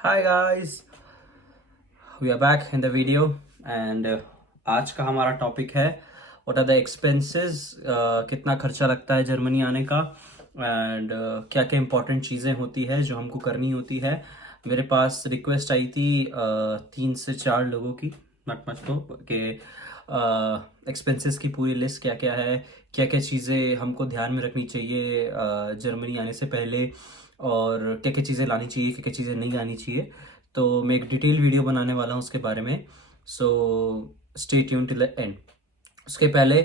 Hi guys, we are back in the video and आज का हमारा टॉपिक है व्हाट आर द एक्सपेंसेस। कितना खर्चा लगता है जर्मनी आने का एंड क्या क्या इंपॉर्टेंट चीज़ें होती है जो हमको करनी होती है। मेरे पास रिक्वेस्ट आई थी 3 से 4 लोगों की, नॉट मच तो, कि एक्सपेंसेस की पूरी लिस्ट क्या क्या है, क्या क्या चीज़ें हमको ध्यान में रखनी चाहिए जर्मनी आने से पहले, और क्या क्या चीज़ें लानी चाहिए, क्या क्या चीज़ें नहीं लानी चाहिए। तो मैं एक डिटेल वीडियो बनाने वाला हूँ उसके बारे में। So stay tune till the end. उसके पहले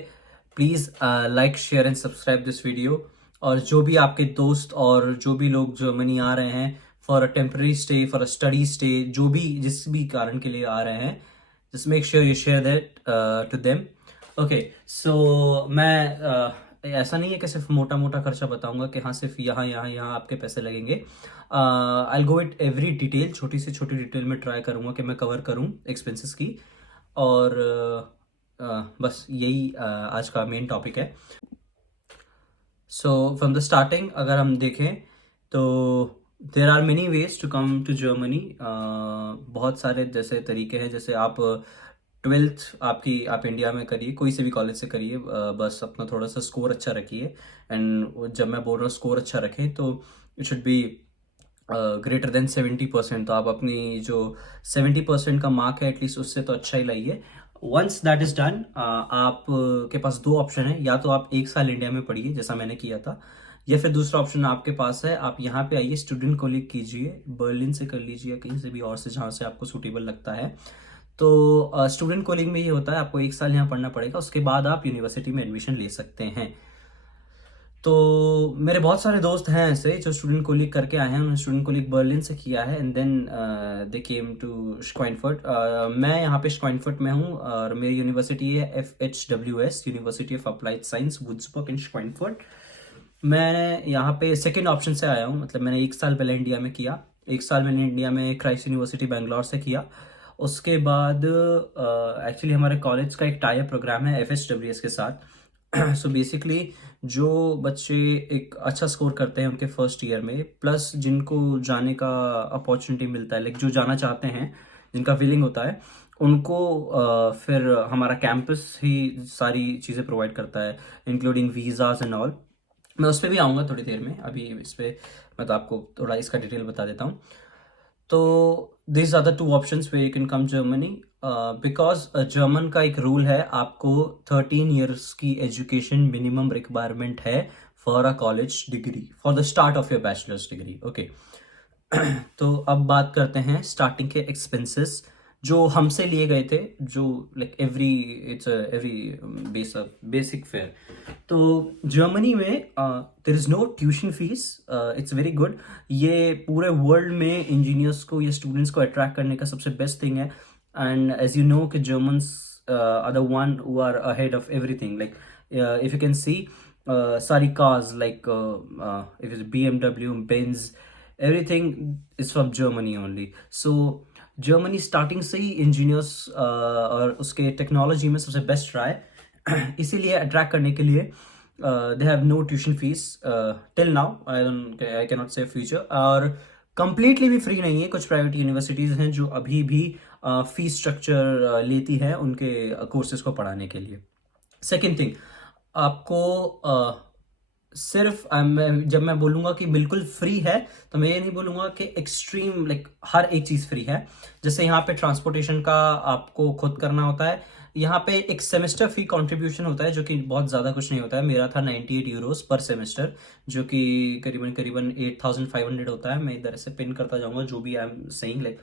please like share and subscribe this video. और जो भी आपके दोस्त और जो भी लोग जर्मनी आ रहे हैं for a temporary stay, for a study stay, जो भी जिस भी कारण के लिए आ रहे हैं, just make sure you share that to them. Okay, so मैं ऐसा नहीं है कि सिर्फ मोटा मोटा खर्चा बताऊंगा कि हाँ सिर्फ यहाँ यहाँ यहाँ आपके पैसे लगेंगे। आई गो इट एवरी डिटेल, छोटी से छोटी डिटेल में ट्राई करूंगा कि मैं कवर करूं एक्सपेंसेस की। और बस यही आज का मेन टॉपिक है। सो फ्रॉम द स्टार्टिंग अगर हम देखें तो there are many ways to come to Germany. बहुत सारे जैसे तरीके हैं, जैसे आप ट्वेल्थ आप इंडिया में करिए, कोई से भी कॉलेज से करिए, बस अपना थोड़ा सा स्कोर अच्छा रखिए। एंड जब मैं बोल रहा हूँ स्कोर अच्छा रखें तो it should be greater than 70%। तो आप अपनी जो 70% का मार्क है एटलीस्ट उससे तो अच्छा ही लाइए। वंस दैट इज डन, आप के पास दो ऑप्शन है, या तो आप 1 साल इंडिया में पढ़िए जैसा मैंने किया था, या फिर दूसरा ऑप्शन आपके पास है, आप यहाँ पे आइए, स्टूडेंट कोलिग कीजिए, बर्लिन से कर लीजिए या कहीं से भी और से जहाँ से आपको सूटेबल लगता है। तो स्टूडेंट कोलिंग में ये होता है, आपको 1 साल यहाँ पढ़ना पड़ेगा, उसके बाद आप यूनिवर्सिटी में एडमिशन ले सकते हैं। तो मेरे बहुत सारे दोस्त हैं ऐसे जो स्टूडेंट कोलिग करके आए हैं, उन्होंने स्टूडेंट कोलिग बर्लिन से किया है and then they came to Schweinfurt. मैं यहाँ पे श्वाइनफर्ट में हूँ और मेरी यूनिवर्सिटी है FHWS, university of applied science Würzburg in Schweinfurt. मैं यहाँ पे सेकेंड ऑप्शन से आया हूँ, मतलब मैंने 1 साल पहले इंडिया में किया। 1 साल मैंने इंडिया में क्राइस्ट यूनिवर्सिटी बैंगलोर से किया। उसके बाद एक्चुअली हमारे कॉलेज का एक टाई अप प्रोग्राम है FHWS के साथ। सो बेसिकली जो बच्चे एक अच्छा स्कोर करते हैं उनके फर्स्ट ईयर में, प्लस जिनको जाने का अपॉर्चुनिटी मिलता है, लाइक जो जाना चाहते हैं, जिनका विलिंग होता है, उनको फिर हमारा कैंपस ही सारी चीज़ें प्रोवाइड करता है, इंक्लूडिंग वीज़ाज एंड ऑल। मैं उस पर भी आऊँगा थोड़ी देर में, अभी इस पर मैं तो आपको थोड़ा इसका डिटेल बता देता हूँ। तो this are the two options way you can come Germany. Because German का एक रूल है, आपको 13 years की एजुकेशन मिनिमम रिक्वायरमेंट है for a college degree, for the start of your bachelor's degree. Okay, तो अब बात करते हैं स्टार्टिंग के एक्सपेंसेस जो हमसे लिए गए थे, जो like every it's every basic fair. तो जर्मनी में there is no tuition fees, it's very good. ये पूरे वर्ल्ड में इंजीनियर्स को या स्टूडेंट्स को अट्रैक्ट करने का सबसे बेस्ट थिंग है। एंड एज यू नो कि Germans are the one who are ahead of everything, like if you can see सारी cars like if is BMW, Benz, everything is from Germany only. So Germany starting से ही engineers और उसके technology में सबसे best रहा है। इसीलिए अट्रैक्ट करने के लिए they have no tuition fees till now, I can not say future. और कंप्लीटली भी फ्री नहीं है, कुछ प्राइवेट यूनिवर्सिटीज़ हैं जो अभी भी फीस स्ट्रक्चर लेती है उनके कोर्सेज को पढ़ाने के लिए। सेकेंड थिंग, आपको सिर्फ जब मैं बोलूंगा कि बिल्कुल फ्री है, तो मैं ये नहीं बोलूंगा कि एक्सट्रीम लाइक हर एक चीज फ्री है। जैसे यहाँ पे ट्रांसपोर्टेशन का आपको खुद करना होता है। यहाँ पे एक सेमेस्टर फी कंट्रीब्यूशन होता है जो कि बहुत ज़्यादा कुछ नहीं होता है। मेरा था 98 यूरोस पर सेमेस्टर, जो कि करीबन करीबन 8500 होता है। मैं इधर से पिन करता जाऊंगा जो भी आई am saying, like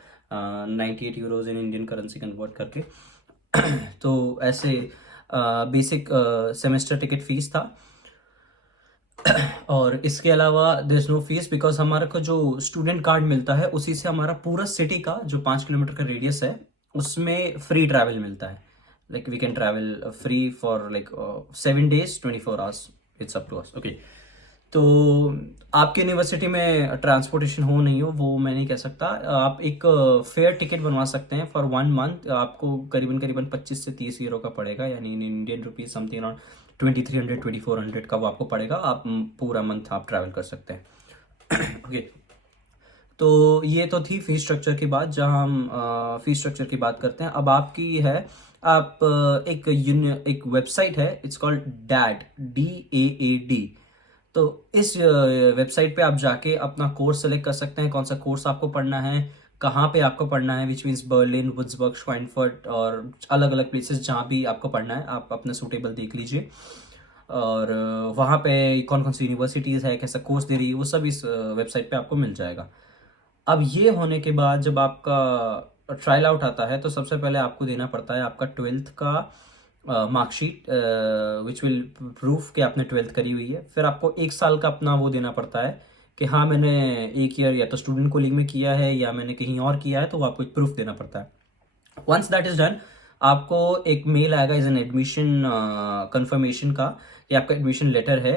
98 euros in Indian currency convert करके। तो ऐसे बेसिक सेमेस्टर टिकट फीस था। और इसके अलावा there is no fees, because हमारे को जो स्टूडेंट कार्ड मिलता है उसी से हमारा पूरा सिटी का जो 5 किलोमीटर का रेडियस है उसमें फ्री ट्रैवल मिलता है। Like we can travel free for like 7 days 24 hours, it's up to us. Okay, तो आपकी यूनिवर्सिटी में ट्रांसपोर्टेशन हो नहीं हो वो मैं नहीं कह सकता। आप एक फेयर टिकट बनवा सकते हैं फॉर 1 month, आपको करीबन करीबन 25 से 30 यूरो का पड़ेगा, यानी in Indian rupees something around 2300 2400 का वो आपको पड़ेगा। आप पूरा मंथ आप ट्रैवल कर सकते हैं। ओके, तो ये तो थी फीस स्ट्रक्चर की बात, जहां हम फीस स्ट्रक्चर की बात करते हैं। अब आपकी है, आप एक वेबसाइट है, इट्स कॉल्ड डैड, DAAD। तो इस वेबसाइट पे आप जाके अपना कोर्स सेलेक्ट कर सकते हैं, कौन सा कोर्स आपको पढ़ना है, कहाँ पे आपको पढ़ना है, विच मीन्स बर्लिन, वुड्सबर्ग, श्वाइनफर्ट और अलग अलग प्लेसेस जहाँ भी आपको पढ़ना है, आप अपना सूटेबल देख लीजिए। और वहाँ पे कौन कौन सी यूनिवर्सिटीज़ है, कैसा कोर्स दे रही है, वो सब इस वेबसाइट पे आपको मिल जाएगा। अब ये होने के बाद जब आपका ट्रायल आउट आता है, तो सबसे पहले आपको देना पड़ता है आपका 12th का मार्कशीट, विच विल प्रूफ कि आपने 12th करी हुई है। फिर आपको 1 साल का अपना वो देना पड़ता है कि हाँ मैंने 1 ईयर या तो स्टूडेंट कोलिंग में किया है या मैंने कहीं और किया है, तो वो आपको एक प्रूफ देना पड़ता है। वंस दैट इज डन, आपको एक मेल आएगा एज एन एडमिशन कंफर्मेशन का, कि आपका एडमिशन लेटर है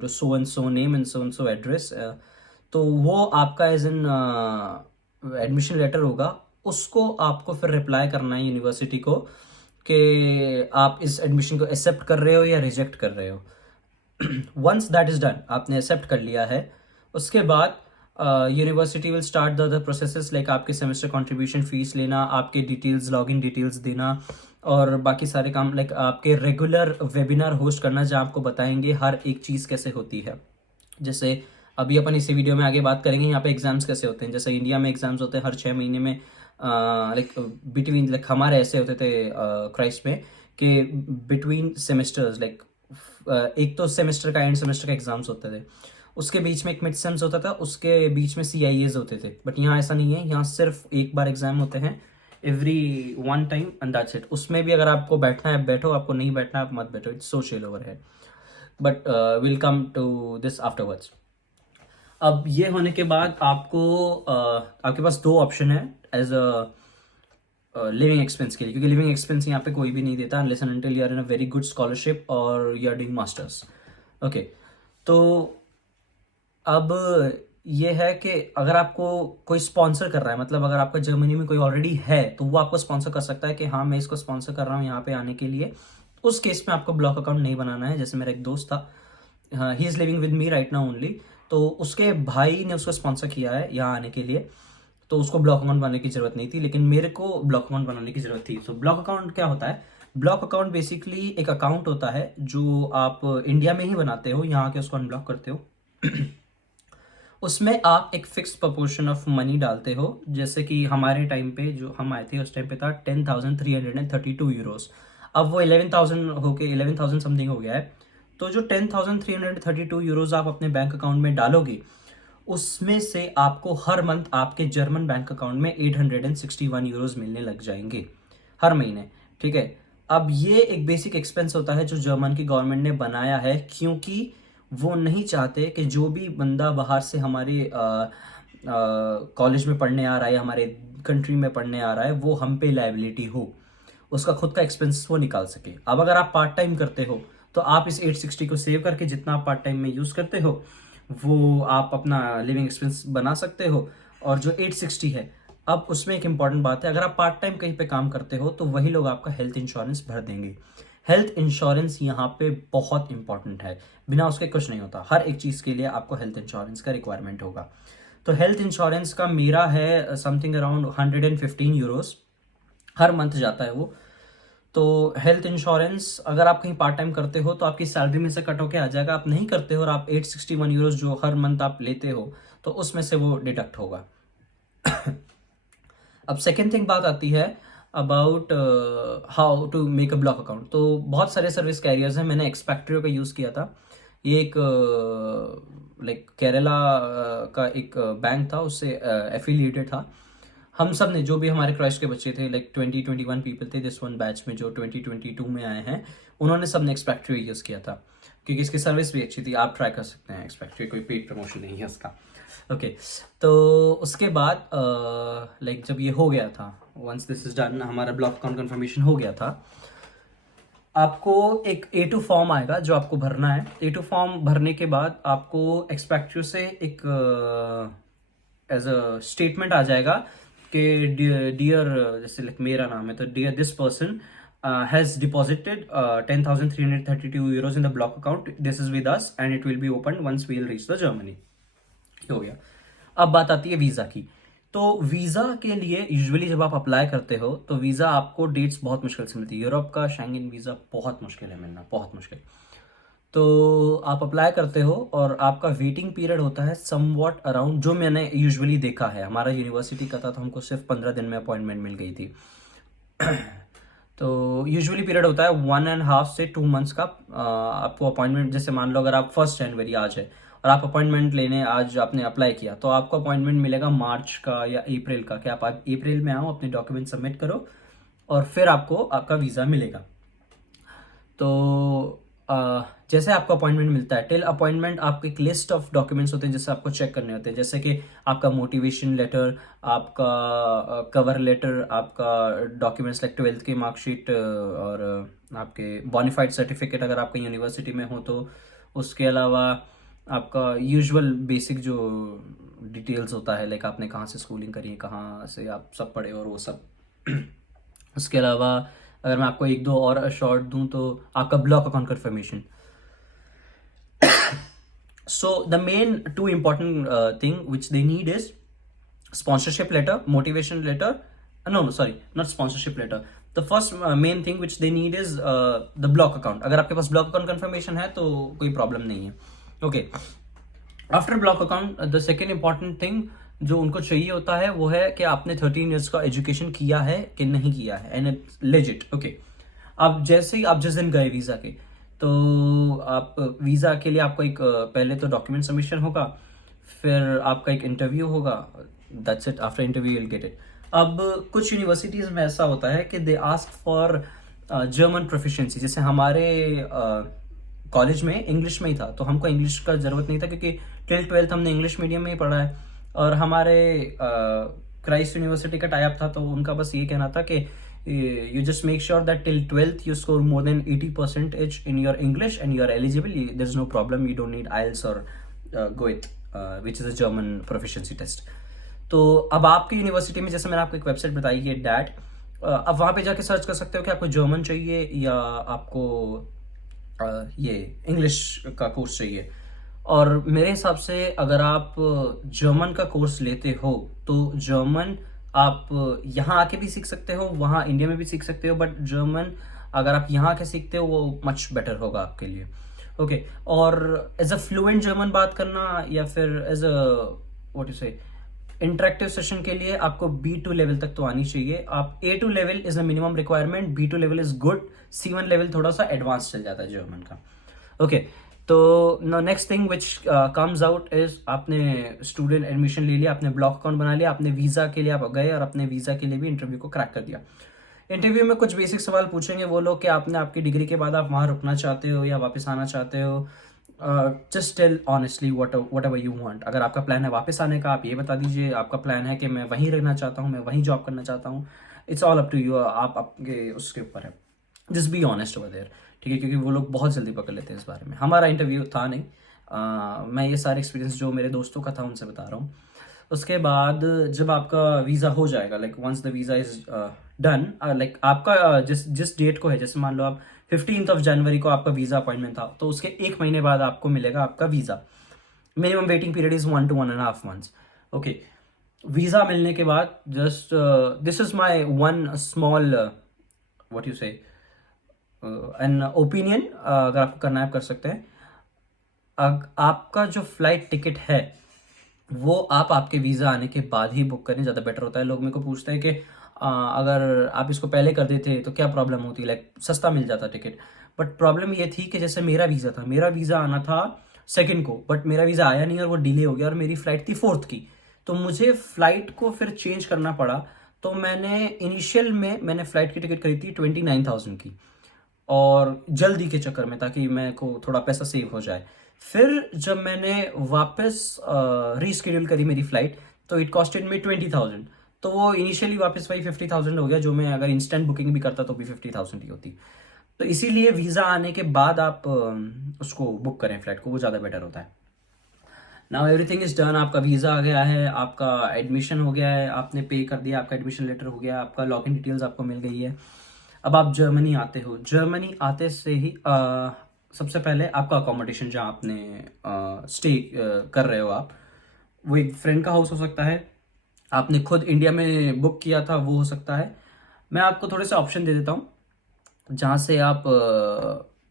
to so and so name and so address. तो वो आपका एज एन एडमिशन लेटर होगा, उसको आपको फिर रिप्लाई करना है यूनिवर्सिटी को कि आप इस एडमिशन को एक्सेप्ट कर रहे हो या रिजेक्ट कर रहे हो। वंस दैट इज डन, आपने एक्सेप्ट कर लिया है, उसके बाद university will start the other processes, like आपके सेमेस्टर कंट्रीब्यूशन फीस लेना, आपके डिटेल्स, लॉगिन डिटेल्स देना, और बाकी सारे काम, लाइक आपके रेगुलर वेबिनार होस्ट करना जहाँ आपको बताएंगे हर एक चीज़ कैसे होती है। जैसे अभी अपन इसी वीडियो में आगे बात करेंगे यहाँ पे एग्जाम्स कैसे होते हैं। जैसे इंडिया में एग्जाम्स होते हैं हर 6 महीने में, लाइक बिटवीन, लाइक हमारे ऐसे होते थे क्राइस्ट में कि बिटवीन सेमेस्टर्स, लाइक एक तो सेमेस्टर का एंड सेमेस्टर का एग्जाम्स होते थे, उसके बीच में एक मिड सेम्स होता था, उसके बीच में CIAs होते थे। बट यहाँ ऐसा नहीं है, यहाँ सिर्फ एक बार एग्जाम होते हैं, every one time, and that's it. उसमें भी अगर आपको बैठना है बैठो, आपको नहीं बैठना है आप मत बैठो, इट्स सो चिल ओवर है। But will come to this afterwards. अब ये होने के बाद आपको आपके पास 2 ऑप्शन है एज अ लिविंग एक्सपेंस के लिए, क्योंकि लिविंग एक्सपेंस यहाँ पे कोई भी नहीं देता unless and until you are in a very good scholarship और you are doing masters. Okay, तो अब ये है कि अगर आपको कोई स्पॉन्सर कर रहा है, मतलब अगर आपका जर्मनी में कोई ऑलरेडी है, तो वो आपको स्पॉन्सर कर सकता है कि हाँ मैं इसको स्पॉन्सर कर रहा हूँ यहाँ पे आने के लिए। उस केस में आपको ब्लॉक अकाउंट नहीं बनाना है। जैसे मेरा एक दोस्त था, he is living with me right now only, तो उसके भाई ने उसको स्पॉन्सर किया है यहाँ आने के लिए, तो उसको ब्लॉक अकाउंट बनाने की जरूरत नहीं थी, लेकिन मेरे को ब्लॉक अकाउंट बनाने की जरूरत थी। तो ब्लॉक अकाउंट क्या होता है? ब्लॉक अकाउंट बेसिकली एक अकाउंट होता है जो आप इंडिया में ही बनाते हो, यहाँ के उसको अनब्लॉक करते हो। उसमें आप एक फिक्स प्रपोर्शन ऑफ मनी डालते हो। जैसे कि हमारे टाइम पे जो हम आए थे उस टाइम पे था 10,332 यूरोस। अब वो 11,000 होके 11,000 समथिंग हो गया है। तो जो 10,332 यूरोज आप अपने बैंक अकाउंट में डालोगे, उसमें से आपको हर मंथ आपके जर्मन बैंक अकाउंट में 861 यूरोज मिलने लग जाएंगे हर महीने। ठीक है, अब ये एक बेसिक एक्सपेंस होता है जो जर्मन की गवर्नमेंट ने बनाया है, क्योंकि वो नहीं चाहते कि जो भी बंदा बाहर से हमारे कॉलेज में पढ़ने आ रहा है, हमारे कंट्री में पढ़ने आ रहा है, वो हम पे लायबिलिटी हो, उसका खुद का एक्सपेंस वो निकाल सके। अब अगर आप पार्ट टाइम करते हो तो आप इस 860 को सेव करके जितना आप पार्ट टाइम में यूज़ करते हो वो आप अपना लिविंग एक्सपेंस बना सकते हो। और जो 860 है, अब उसमें एक इंपॉर्टेंट बात है, अगर आप पार्ट टाइम कहीं पे काम करते हो तो वही लोग आपका हेल्थ इंश्योरेंस भर देंगे। हेल्थ इंश्योरेंस यहाँ पे बहुत इंपॉर्टेंट है, बिना उसके कुछ नहीं होता। हर एक चीज़ के लिए आपको हेल्थ इंश्योरेंस का रिक्वायरमेंट होगा। तो हेल्थ इंश्योरेंस का मेरा है समथिंग अराउंड 115 यूरोस हर मंथ जाता है वो। तो हेल्थ इंश्योरेंस अगर आप कहीं पार्ट टाइम करते हो तो आपकी सैलरी में से कट होके आ जाएगा। आप नहीं करते हो और आप 861 यूरोस जो हर मंथ आप लेते हो, तो उसमें से वो डिडक्ट होगा। अब सेकेंड थिंग बात आती है about how to make a block account. तो बहुत सारे सर्विस कैरियर्स हैं, मैंने एक्सपेक्ट्रियो का यूज़ किया था। ये एक लाइक केरला का एक बैंक था, उससे एफिलिएटेड था। हम सब ने, जो भी हमारे क्राइस्ट के बच्चे थे, लाइक 20-21 पीपल थे दिस वन बैच में जो 2022 में आए हैं, उन्होंने सब ने एक्सपेक्ट्रियो यूज़ किया था क्योंकि इसकी सर्विस भी अच्छी थी। आप ट्राई कर सकते हैं, एक्सपेक्ट्रियो कोई पेड प्रमोशन नहीं है उसका। ओके, तो उसके बाद लाइक जब ये हो गया था, वंस दिस इज डन, हमारा ब्लॉक अकाउंट कंफर्मेशन हो गया था, आपको एक A2 फॉर्म आएगा जो आपको भरना है। A2 फॉर्म भरने के बाद आपको एक्सपेक्ट्रियो से एक एज अ स्टेटमेंट आ जाएगा कि डियर, जैसे लाइक मेरा नाम है तो dear this person has deposited 10,332 euros in the block account. This is with us and it will be opened once we'll reach the Germany. हो गया। अब बात आती है वीज़ा की। तो वीज़ा के लिए यूजुअली जब आप अप्लाई करते हो तो वीज़ा आपको डेट्स बहुत मुश्किल से मिलती है। यूरोप का शेंगेन वीज़ा बहुत मुश्किल है मिलना, बहुत मुश्किल। तो आप अप्लाई करते हो और आपका वेटिंग पीरियड होता है समवॉट अराउंड, जो मैंने यूजुअली देखा है, हमारा यूनिवर्सिटी का था तो हमको सिर्फ 15 दिन में अपॉइंटमेंट मिल गई थी। तो यूजुअली पीरियड होता है 1.5 से 2 मंथ्स का। आपको अपॉइंटमेंट, जैसे मान लो अगर आप 1 जनवरी आज है और आप अपॉइंटमेंट लेने आज आपने अप्लाई किया, तो आपको अपॉइंटमेंट मिलेगा मार्च का या अप्रैल का, कि आप आज अप्रैल में आओ, अपने डॉक्यूमेंट सबमिट करो और फिर आपको आपका वीज़ा मिलेगा। तो जैसे आपको अपॉइंटमेंट मिलता है, टिल अपॉइंटमेंट आपको एक लिस्ट ऑफ डॉक्यूमेंट्स होते हैं जैसे आपको चेक करने होते हैं, जैसे कि आपका मोटिवेशन लेटर, आपका कवर लेटर, आपका डॉक्यूमेंट्स लाइक 12th की मार्कशीट और आपके बोनाफाइड सर्टिफिकेट अगर आपका यूनिवर्सिटी में हो तो, उसके अलावा आपका यूजुअल बेसिक जो डिटेल्स होता है, लाइक आपने कहाँ से स्कूलिंग करी है, कहाँ से आप सब पढ़े और वो सब। उसके अलावा अगर मैं आपको एक दो और शॉर्ट दूं तो आपका block account confirmation. So the main two important thing which they need is sponsorship letter, motivation letter. No, sorry, not sponsorship letter. The first main thing which they need is the block account. अगर आपके पास block account confirmation है तो कोई problem नहीं है। Okay. After block account the second important thing जो उनको चाहिए होता है वो है कि आपने 13 ईयर्स का एजुकेशन किया है कि नहीं किया है, एंड इट्स लेजिट। ओके, अब जैसे ही आप जिस दिन गए वीज़ा के, तो आप वीज़ा के लिए आपको एक पहले तो डॉक्यूमेंट सबमिशन होगा, फिर आपका एक इंटरव्यू होगा, that's it. After interview will get it. अब कुछ यूनिवर्सिटीज़ में ऐसा होता है कि they ask for German proficiency. जैसे हमारे कॉलेज में इंग्लिश में ही था तो हमको इंग्लिश का ज़रूरत नहीं था, क्योंकि 12th हमने इंग्लिश मीडियम में ही पढ़ा है, और हमारे क्राइस्ट यूनिवर्सिटी का टाई अप था, तो उनका बस ये कहना था कि you just make sure that till 12th you score more than 80% in your English and you are eligible. There's no problem. You don't need IELTS or GOET, which is a German proficiency test. तो अब आपकी university में, जैसे मैंने आपको एक website बताई है डैट, अब वहाँ पे जाके सर्च कर सकते हो कि आपको जर्मन चाहिए या आपको ये इंग्लिश का कोर्स चाहिए। और मेरे हिसाब से अगर आप जर्मन का कोर्स लेते हो तो जर्मन आप यहाँ आके भी सीख सकते हो, वहाँ इंडिया में भी सीख सकते हो, बट जर्मन अगर आप यहाँ आके सीखते हो वो मच बेटर होगा आपके लिए। ओके, और एज अ फ्लुएंट जर्मन बात करना या फिर एज अ व्हाट यू से इंटरेक्टिव सेशन के लिए आपको B2 लेवल तक तो आनी चाहिए। आप A2 level is a minimum requirement, B2 level is good, C1 level थोड़ा सा एडवांस चल जाता है जर्मन का। ओके, तो next thing which comes out is आपने स्टूडेंट एडमिशन ले लिया, आपने ब्लॉक अकाउंट बना लिया, आपने वीज़ा के लिए आप गए और अपने वीज़ा के लिए भी इंटरव्यू को क्रैक कर दिया। इंटरव्यू में कुछ बेसिक सवाल पूछेंगे वो लोग कि आपने आपकी डिग्री के बाद आप वहाँ रुकना चाहते हो या वापस आना चाहते हो। Just tell honestly whatever you want. अगर आपका प्लान है वापस आने का, आप ये बता दीजिए। आपका प्लान है कि मैं वहीं रहना चाहता हूँ, मैं वहीं जॉब करना चाहता हूँ, it's all up to you. आप आपके उसके ऊपर है, just be honest over there, ठीक है, क्योंकि वो लोग बहुत जल्दी पकड़ लेते हैं इस बारे में। हमारा इंटरव्यू था नहीं, मैं ये सारे एक्सपीरियंस जो मेरे दोस्तों का था उनसे बता रहा हूँ। उसके बाद जब आपका वीज़ा हो जाएगा, like once the visa is done, like आपका जिस डेट को है, जैसे मान लो आप 15th जनवरी को आपका वीज़ा अपॉइंटमेंट था, तो उसके 1 महीने बाद आपको मिलेगा आपका visa. Minimum waiting period is 1 to 1.5 months। Okay, visa मिलने के बाद just this is my one small what you से एन ओपिनियन, अगर आपको करना है आप कर सकते हैं। आपका जो फ्लाइट टिकट है वो आप आपके वीज़ा आने के बाद ही बुक करें, ज़्यादा बेटर होता है। लोग मेरे को पूछते हैं कि अगर आप इसको पहले कर देते तो क्या प्रॉब्लम होती, लाइक सस्ता मिल जाता टिकट। बट प्रॉब्लम ये थी कि जैसे मेरा वीज़ा था, मेरा वीज़ा आना था 2nd को, बट मेरा वीज़ा आया नहीं और वो डिले हो गया, और मेरी फ़्लाइट थी 4th की, तो मुझे फ़्लाइट को फिर चेंज करना पड़ा। तो मैंने इनिशियल में मैंने फ़्लाइट की टिकट खरीदी थी 29,000 की, और जल्दी के चक्कर में, ताकि मेरे को थोड़ा पैसा सेव हो जाए। फिर जब मैंने वापस रीस्केड्यूल करी मेरी फ़्लाइट, तो इट कॉस्टेड मी 20,000, तो वो इनिशियली वापस वही 50,000 हो गया, जो मैं अगर इंस्टेंट बुकिंग भी करता तो भी 50,000 ही होती। तो इसीलिए वीज़ा आने के बाद आप उसको बुक करें फ़्लाइट को, वो ज़्यादा बेटर होता है। नाउ एवरीथिंग इज डन, आपका वीज़ा आ गया है, आपका एडमिशन हो गया है, आपने पे कर दिया, आपका एडमिशन लेटर हो गया, आपका लॉगिन डिटेल्स आपको मिल गई है। अब आप जर्मनी आते हो। जर्मनी आते से ही सबसे पहले आपका अकोमोडेशन, जहाँ आपने स्टे कर रहे हो आप, वो एक फ्रेंड का हाउस हो सकता है, आपने खुद इंडिया में बुक किया था वो हो सकता है। मैं आपको थोड़े से ऑप्शन दे देता हूँ जहाँ से आप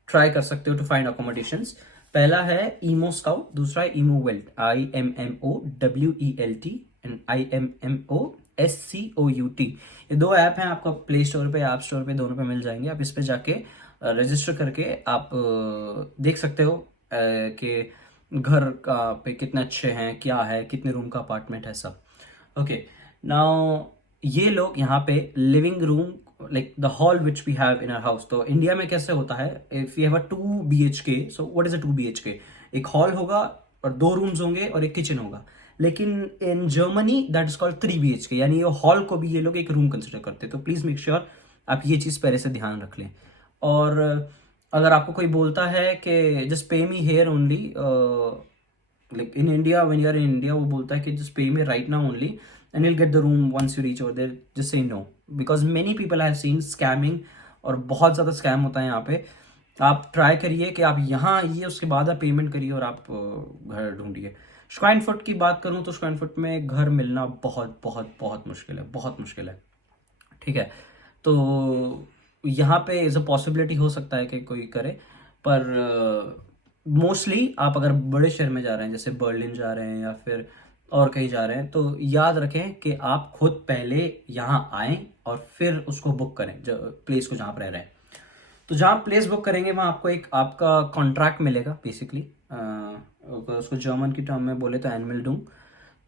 ट्राई कर सकते हो टू फाइंड अकोमोडेशंस। पहला है ईमो स्काउट, दूसरा है ईमो वेल्ट, IMMOWELT एंड IMMOSCOUT। ये दो ऐप हैं, आपको प्ले स्टोर पे, ऐप स्टोर पे, दोनों पे मिल जाएंगे। आप इस पे जाके रजिस्टर करके आप देख सकते हो कि घर का पे कितने अच्छे हैं, क्या है, कितने रूम का अपार्टमेंट है, सब। ओके, नाउ ये लोग यहाँ पे living room, like the hall which we have in our house, तो इंडिया में कैसे होता है, if you have a 2 BHK, so what is a 2 BHK? एक हॉल होगा और 2 रूम्स होंगे और एक किचन होगा। लेकिन in Germany that is called 3 BHK, यानी ये हॉल को भी ये लोग एक रूम कंसिडर करते हैं। तो प्लीज मेक श्योर आप ये चीज़ पहले से ध्यान रख लें। और अगर आपको कोई बोलता है कि जस्ट पे me here only, like in India, when you are in India, वो बोलता है कि just pay me right now only and you'll get the room once you reach over there, just say no, because many people I have seen scamming, और बहुत ज़्यादा scam होता है यहाँ पे। आप ट्राई करिए कि आप यहाँ आइए, उसके बाद आप पेमेंट करिए और आप घर ढूंढिए। स्क्वायर फुट की बात करूँ तो स्क्वायर फुट में घर मिलना बहुत बहुत बहुत मुश्किल है, बहुत मुश्किल है। ठीक है, तो यहाँ पे इज़ अ पॉसिबिलिटी हो सकता है कि कोई करे, पर मोस्टली आप अगर बड़े शहर में जा रहे हैं, जैसे बर्लिन जा रहे हैं या फिर और कहीं जा रहे हैं, तो याद रखें कि आप खुद पहले यहाँ आएँ और फिर उसको बुक करें, जो प्लेस को जहाँ पर रह रहे हैं। तो जहाँ प्लेस बुक करेंगे वहाँ आपको एक आपका कॉन्ट्रैक्ट मिलेगा बेसिकली, उसको जर्मन की टर्म में बोले तो एनमेल्डुंग।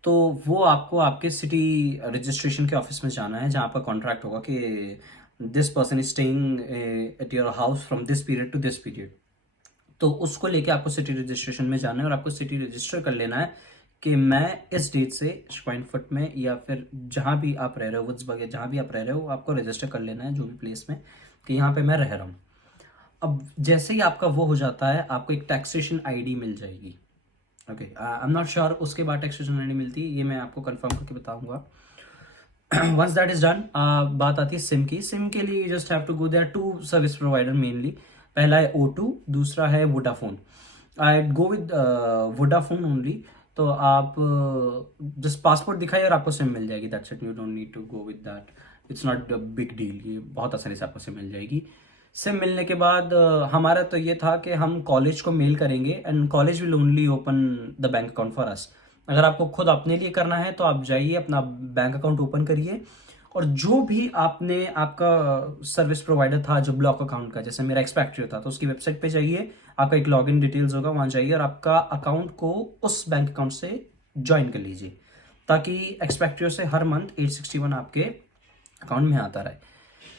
तो वो आपको आपके सिटी रजिस्ट्रेशन के ऑफिस में जाना है, जहाँ आपका कॉन्ट्रैक्ट होगा कि this person is staying at your house from this period to this period. तो उसको लेके आपको सिटी रजिस्ट्रेशन में जाना है और आपको सिटी रजिस्टर कर लेना है कि मैं इस डेट से श्वाइनफुट में या फिर जहाँ भी आप रह रहे हो, वुड्सबर्ग या जहाँ भी आप रह रहे हो, आपको रजिस्टर कर लेना है जो भी प्लेस में, कि यहाँ पे मैं रह रहा हूँ। अब जैसे ही आपका वो हो जाता है, आपको एक टैक्सेशन आईडी मिल जाएगी। Okay, I am not sure उसके बाद टैक्सेशन आईडी मिलती है, ये मैं आपको कंफर्म करके बताऊंगा। वंस दैट इज डन, बात आती है सिम की। सिम के लिए just have to go, there 2 service provider mainly. पहला है O2, दूसरा है Vodafone. I go with Vodafone only. तो आप जस्ट पासपोर्ट दिखाइए और आपको सिम मिल जाएगी, that's it, you don't need to go with that, it's not a big deal, ये बहुत आसानी से आपको सिम मिल जाएगी। सिम मिलने के बाद हमारा तो ये था कि हम कॉलेज को मेल करेंगे and college will only open the bank account for us. अगर आपको खुद अपने लिए करना है तो आप जाइए, अपना बैंक अकाउंट ओपन करिए, और जो भी आपने आपका सर्विस प्रोवाइडर था जो ब्लॉक अकाउंट का, जैसे मेरा एक्सपेक्ट्रियो था, तो उसकी वेबसाइट पे जाइए, आपका एक लॉगिन डिटेल्स होगा, वहाँ जाइए और आपका अकाउंट को उस बैंक अकाउंट से ज्वाइन कर लीजिए, ताकि एक्सपेक्ट्रियो से हर मंथ 861 आपके अकाउंट में आता रहे।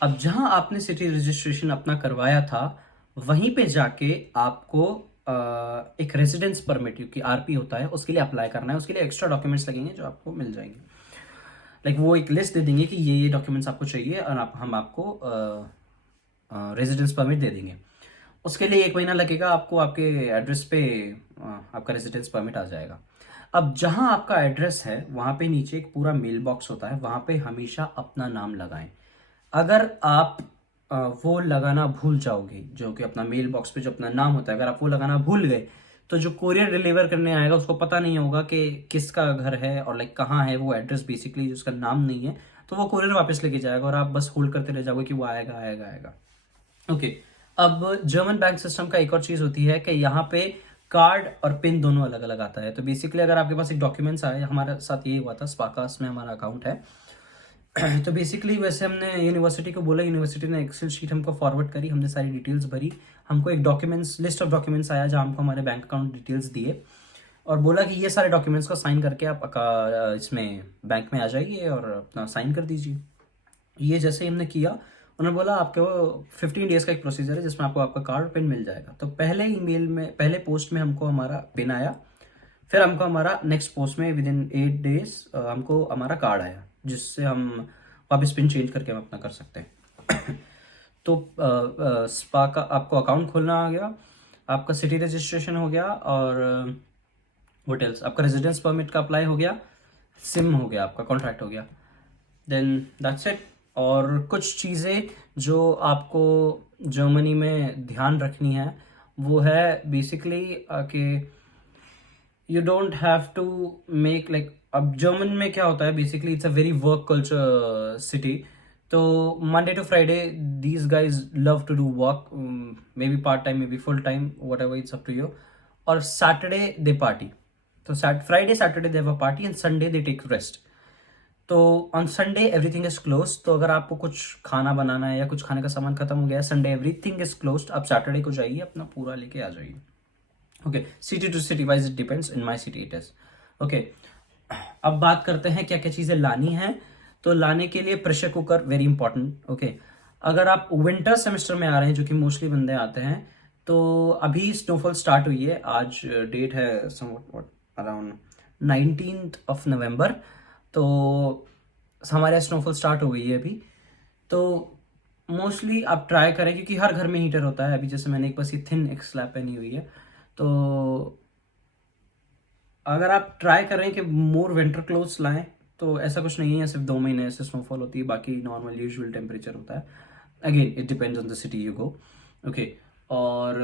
अब जहां आपने सिटी रजिस्ट्रेशन अपना करवाया था, वहीं पे जाके आपको एक रेजिडेंस परमिट, क्योंकि RP होता है, उसके लिए अप्लाई करना है। उसके लिए एक्स्ट्रा डॉक्यूमेंट्स लगेंगे जो आपको मिल जाएंगे, लाइक वो एक लिस्ट दे देंगे कि ये डॉक्यूमेंट्स आपको चाहिए और हम आपको रेजिडेंस परमिट दे देंगे। उसके लिए 1 महीना लगेगा, आपको आपके एड्रेस पे आपका रेजिडेंस परमिट आ जाएगा। अब जहां आपका एड्रेस है वहां पे नीचे एक पूरा मेल बॉक्स होता है, वहां पे हमेशा अपना नाम लगाएं। अगर आप वो लगाना भूल जाओगे, जो कि अपना मेल बॉक्स पे जो अपना नाम होता है, अगर आप वो लगाना भूल गए, तो जो कोरियर डिलीवर करने आएगा उसको पता नहीं होगा कि किसका घर है और लाइक कहाँ है वो एड्रेस, बेसिकली उसका नाम नहीं है, तो वो कोरियर वापस लेके जाएगा और आप बस होल्ड करते रह जाओगे कि वो आएगा आएगा आएगा। ओके, अब जर्मन बैंक सिस्टम का एक और चीज होती है कि यहाँ पे कार्ड और पिन दोनों अलग अलग आता है। तो बेसिकली अगर आपके पास एक डॉक्यूमेंट्स आए, हमारे साथ ये हुआ था, स्पाकास में हमारा अकाउंट है, तो बेसिकली वैसे हमने यूनिवर्सिटी को बोला, यूनिवर्सिटी ने एक्सेल शीट हमको फॉरवर्ड करी, हमने सारी डिटेल्स भरी, हमको एक डॉक्यूमेंट्स लिस्ट ऑफ डॉक्यूमेंट्स आया जहाँ हमको हमारे बैंक अकाउंट डिटेल्स दिए और बोला कि ये सारे डॉक्यूमेंट्स को साइन करके आप इसमें बैंक में आ जाइए और अपना साइन कर दीजिए। ये जैसे ही हमने किया, उन्होंने बोला आपके वो 15 डेज का एक प्रोसीजर है जिसमें आपको आपका कार्ड पिन मिल जाएगा। तो पहले ईमेल में, पहले पोस्ट में हमको हमारा पिन आया, फिर हमको हमारा नेक्स्ट पोस्ट में विद इन 8 डेज हमको हमारा कार्ड आया, जिससे हम वापस पिन चेंज करके हम अपना कर सकते हैं। तो स्पा का आपको अकाउंट खोलना आ गया, आपका सिटी रजिस्ट्रेशन हो गया, और व्हाट एल्स, आपका रेजिडेंस परमिट का अप्लाई हो गया, सिम हो गया, आपका कॉन्ट्रैक्ट हो गया, देन दैट्स इट। और कुछ चीज़ें जो आपको जर्मनी में ध्यान रखनी है वो है बेसिकली कि you don't have to make like, अब जर्मन में क्या होता है basically, it's a very work culture city. तो Monday to Friday these guys love to do work, maybe part time, maybe full time, whatever, it's up to you. और Saturday they party. तो Friday Saturday they have a party and Sunday they take rest. तो on Sunday everything is close. तो अगर आपको कुछ खाना बनाना है या कुछ खाने का सामान खत्म हो गया है, संडे एवरीथिंग इज क्लोज. आप सैटरडे को जाइए, अपना पूरा लेके आ जाइए. Okay, city to city wise it depends. In my city it is okay. अब बात करते हैं क्या क्या चीज़ें लानी है. तो लाने के लिए pressure cooker very important. Okay, अगर आप विंटर सेमेस्टर में आ रहे हैं, जो कि मोस्टली बंदे आते हैं, तो अभी स्नोफॉल स्टार्ट हुई है. आज डेट है अराउंड 19th of November. तो हमारे यहाँ स्नोफॉल स्टार्ट हो गई है अभी. तो मोस्टली आप ट्राई करें, क्योंकि हर घर में हीटर होता है. अभी जैसे मैंने एक बस ये थिन एक स्लैब पहनी हुई है. तो अगर आप ट्राई करें कि मोर विंटर क्लोथ्स लाएं, तो ऐसा कुछ नहीं है, सिर्फ 2 महीने ऐसे स्नोफॉल होती है, बाकी नॉर्मल यूजुअल टेम्परेचर होता है. Again it depends on the city you go. Okay, और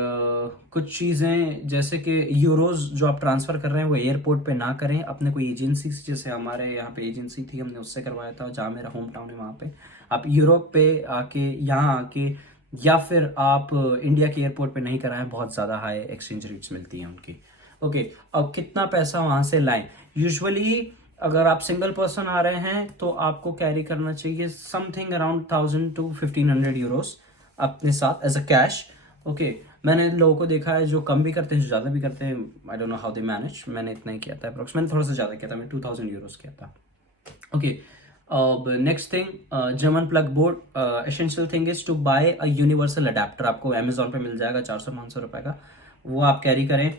कुछ चीज़ें जैसे कि यूरोज जो आप ट्रांसफ़र कर रहे हैं वो एयरपोर्ट पे ना करें, अपने कोई एजेंसी से, जैसे हमारे यहाँ पे एजेंसी थी, हमने उससे करवाया था, जहाँ मेरा होम टाउन है वहाँ पे. आप यूरोप पे आके, यहाँ आके, या फिर आप इंडिया के एयरपोर्ट पे नहीं कराएं, बहुत ज़्यादा हाई एक्सचेंज रेट्स मिलती हैं उनकी. ओके, अब कितना पैसा वहाँ से लाएं. यूजुअली अगर आप सिंगल पर्सन आ रहे हैं तो आपको कैरी करना चाहिए समथिंग अराउंड 1000 to 1500 euros अपने साथ एज अ कैश. ओके, मैंने लोगों को देखा है जो कम भी करते हैं, जो ज़्यादा भी करते हैं. I don't know how they manage. मैंने इतना ही किया था अप्रोक्स. मैंने थोड़ा सा ज़्यादा किया था, मैं 2000 euros किया था. ओके, अब next thing, German plug board. Essential thing is to buy a universal adapter. आपको अमेजोन पे मिल जाएगा 400-500 रुपए का. वो आप कैरी करें.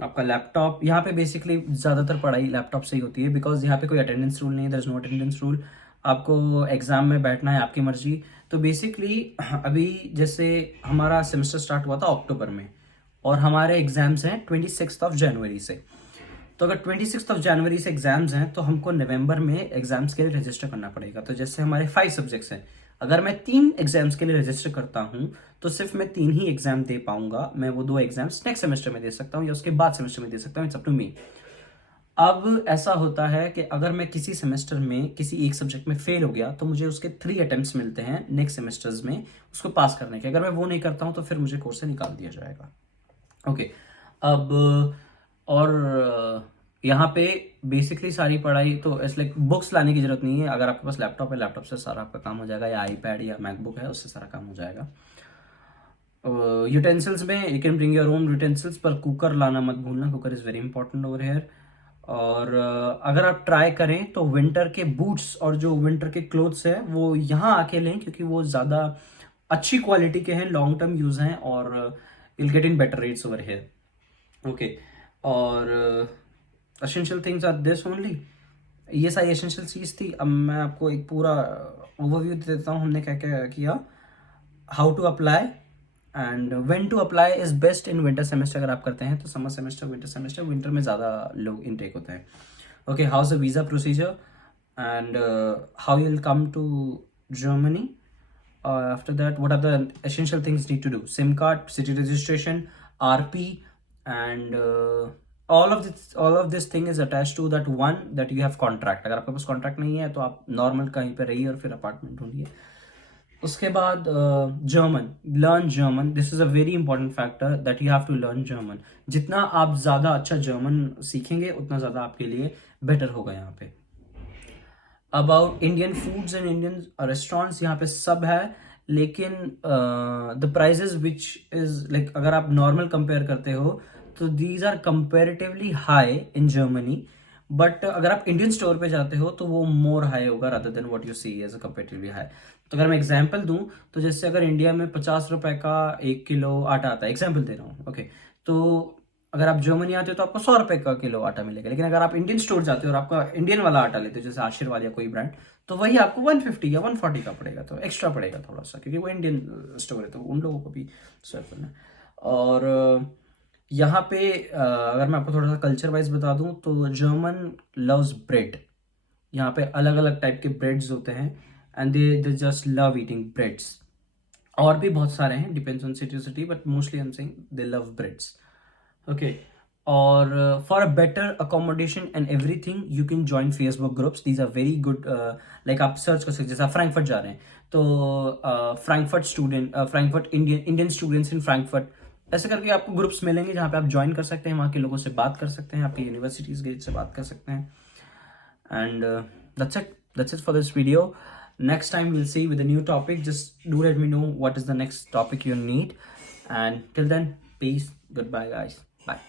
आपका लैपटॉप, यहाँ पे बेसिकली ज़्यादातर पढ़ाई लैपटॉप से ही होती है, बिकॉज यहाँ पे कोई अटेंडेंस रूल नहीं है. There is no attendance rule. आपको एग्जाम में बैठना है, आपकी मर्जी. तो बेसिकली अभी जैसे हमारा सेमेस्टर स्टार्ट हुआ था अक्टूबर में, और हमारे एग्जाम्स हैं 26th of January से. तो अगर 26th of January से एग्जाम्स हैं, तो हमको नवंबर में एग्जाम्स के लिए रजिस्टर करना पड़ेगा. तो जैसे हमारे 5 सब्जेक्ट्स हैं, अगर मैं 3 एग्जाम्स के लिए रजिस्टर करता हूं, तो सिर्फ मैं 3 ही एग्जाम दे पाऊंगा. मैं वो 2 एग्जाम्स नेक्स्ट सेमेस्टर में दे सकता हूं या उसके बाद सेमेस्टर में दे सकता हूं. It's up to me. अब ऐसा होता है कि अगर मैं किसी सेमेस्टर में किसी एक सब्जेक्ट में फेल हो गया, तो मुझे उसके 3 अटेम्प्ट्स मिलते हैं नेक्स्ट सेमेस्टर्स में उसको पास करने के. अगर मैं वो नहीं करता हूं, तो फिर मुझे कोर्स से निकाल दिया जाएगा. ओके, अब और यहाँ पे बेसिकली सारी पढ़ाई तो इट्स लाइक बुक्स लाने की जरूरत नहीं है. अगर आपके पास लैपटॉप है, लैपटॉप से सारा आपका काम हो जाएगा, या आईपैड या मैकबुक है, उससे सारा काम हो जाएगा. यूटेंसिल्स में you can bring your own utensils, पर कुकर लाना मत भूलना. Cooker is very important over here. और अगर आप ट्राई करें तो विंटर के बूट्स और जो विंटर के क्लोथ्स है वो यहाँ आके लें, क्योंकि वो ज़्यादा अच्छी क्वालिटी के हैं, लॉन्ग टर्म यूज़ हैं, और you'll get in better rates over here. Okay, और essential things are this only. ये सारी एसेंशियल चीज़ थी. अब मैं आपको एक पूरा ओवरव्यू दे देता हूँ हमने क्या क्या किया. How to apply and when to apply is best in winter semester. अगर आप करते हैं तो summer semester, winter semester, winter में ज़्यादा लोग इनटेक होते हैं. Okay, how is the visa procedure and how you will come to Germany. After that, what are the essential things need to do? SIM card, city registration, RP, and all of this thing is attached to that one that you have contract. अगर आपके पास contract नहीं है, तो आप normal कहीं पे रहिए और फिर apartment ढूंढिए. उसके बाद German, learn German. This is a very important factor that you have to learn German. जितना आप ज़्यादा अच्छा German सीखेंगे, उतना ज़्यादा आपके लिए better होगा यहाँ पे. About Indian foods and Indian restaurants, यहाँ पे सब है, लेकिन the prices which is like, अगर आप नॉर्मल कंपेयर करते हो तो these are comparatively high in Germany. But अगर आप इंडियन स्टोर पे जाते हो तो वो मोर हाई होगा rather than what you see as a comparatively high. तो अगर मैं एग्जांपल दूं, तो जैसे अगर इंडिया में 50 रुपए का 1 किलो आटा आता है, एग्जांपल दे रहा हूँ. ओके, तो अगर आप जर्मनी आते हो तो आपको 100 रुपए का किलो आटा मिलेगा. लेकिन अगर आप इंडियन स्टोर जाते हो और आपका इंडियन वाला आटा लेते हो, जैसे आशीर्वाद या कोई ब्रांड, तो वही आपको 150 या 140 का पड़ेगा. तो एक्स्ट्रा पड़ेगा थोड़ा सा, क्योंकि वो इंडियन स्टोर है, तो उन लोगों को भी सर्व करना है. और यहाँ पे अगर मैं आपको थोड़ा सा कल्चर वाइज बता दूं, तो जर्मन लव्स ब्रेड. यहाँ पे अलग अलग टाइप के ब्रेड्स होते हैं, and they just love eating breads. और भी बहुत सारे हैं, depends on city to city, but mostly I am saying they love breads. Okay, or for a better accommodation and everything you can join Facebook groups. These are very good. Like आप search कर सकते हैं, जैसे आप Frankfurt जा रहे हैं तो Frankfurt student, Frankfurt Indian students in Frankfurt, ऐसे करके आपको ग्रुप्स मिलेंगे जहाँ पे आप ज्वाइन कर सकते हैं, वहाँ के लोगों से बात कर सकते हैं, आपके यूनिवर्सिटीज गेट से बात कर सकते हैं. And that's it for this video. Next time we'll see with a new topic. Just do let me know what is the next topic you need, and till then, peace, goodbye guys, bye.